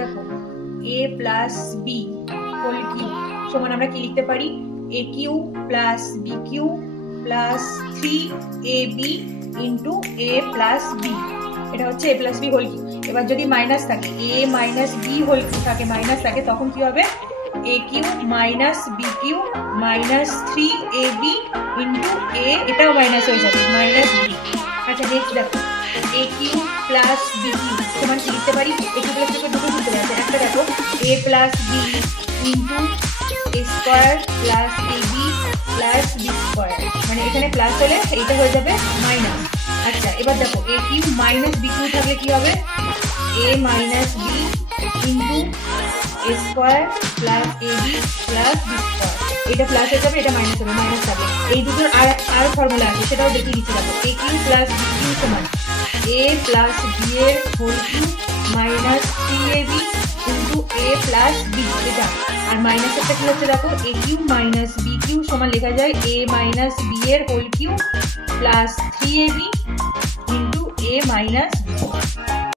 দেখো a plus B whole cube সমান আমরা কি লিখতে পারি a cube plus B cube plus 3ab into a plus B. এটা হচ্ছে a plus B whole cube. এবার যদি মাইনাস থাকে a minus B whole cube থাকে মাইনাস থাকে তখন কি হবে a cube minus B cube minus 3ab into a, এটাও মাইনাস হয়ে যাবে মাইনাস বি। আচ্ছা নেক্সট দেখো a cube plus B cube সমান কি লিখতে পারি a কিউব প্লাস দুটো সূত্র আছে। একটা দেখো a plus B into a square plus ab plus B square, মানে এখানে প্লাস হলে এইটা হয়ে যাবে মাইনাস। আচ্ছা এবার দেখো a cube minus B cube থাকলে কি হবে a minus B into a square plus ab plus B square, এটা প্লাস হয়ে যাবে এটা মাইনাস হবে মাইনাস থাকবে। এই দুটোর আর ফর্মুলা আছে সেটাও দেখিয়ে দিচ্ছি। দেখো a cube plus B cube সমান a প্লাস বি এর whole cube minus 3ab into a plus B, এটা আর মাইনাস একটা কি হচ্ছে দেখো a cube minus B cube সমান লেখা যায় a মাইনাস বি এর whole cube plus 3ab into a minus B.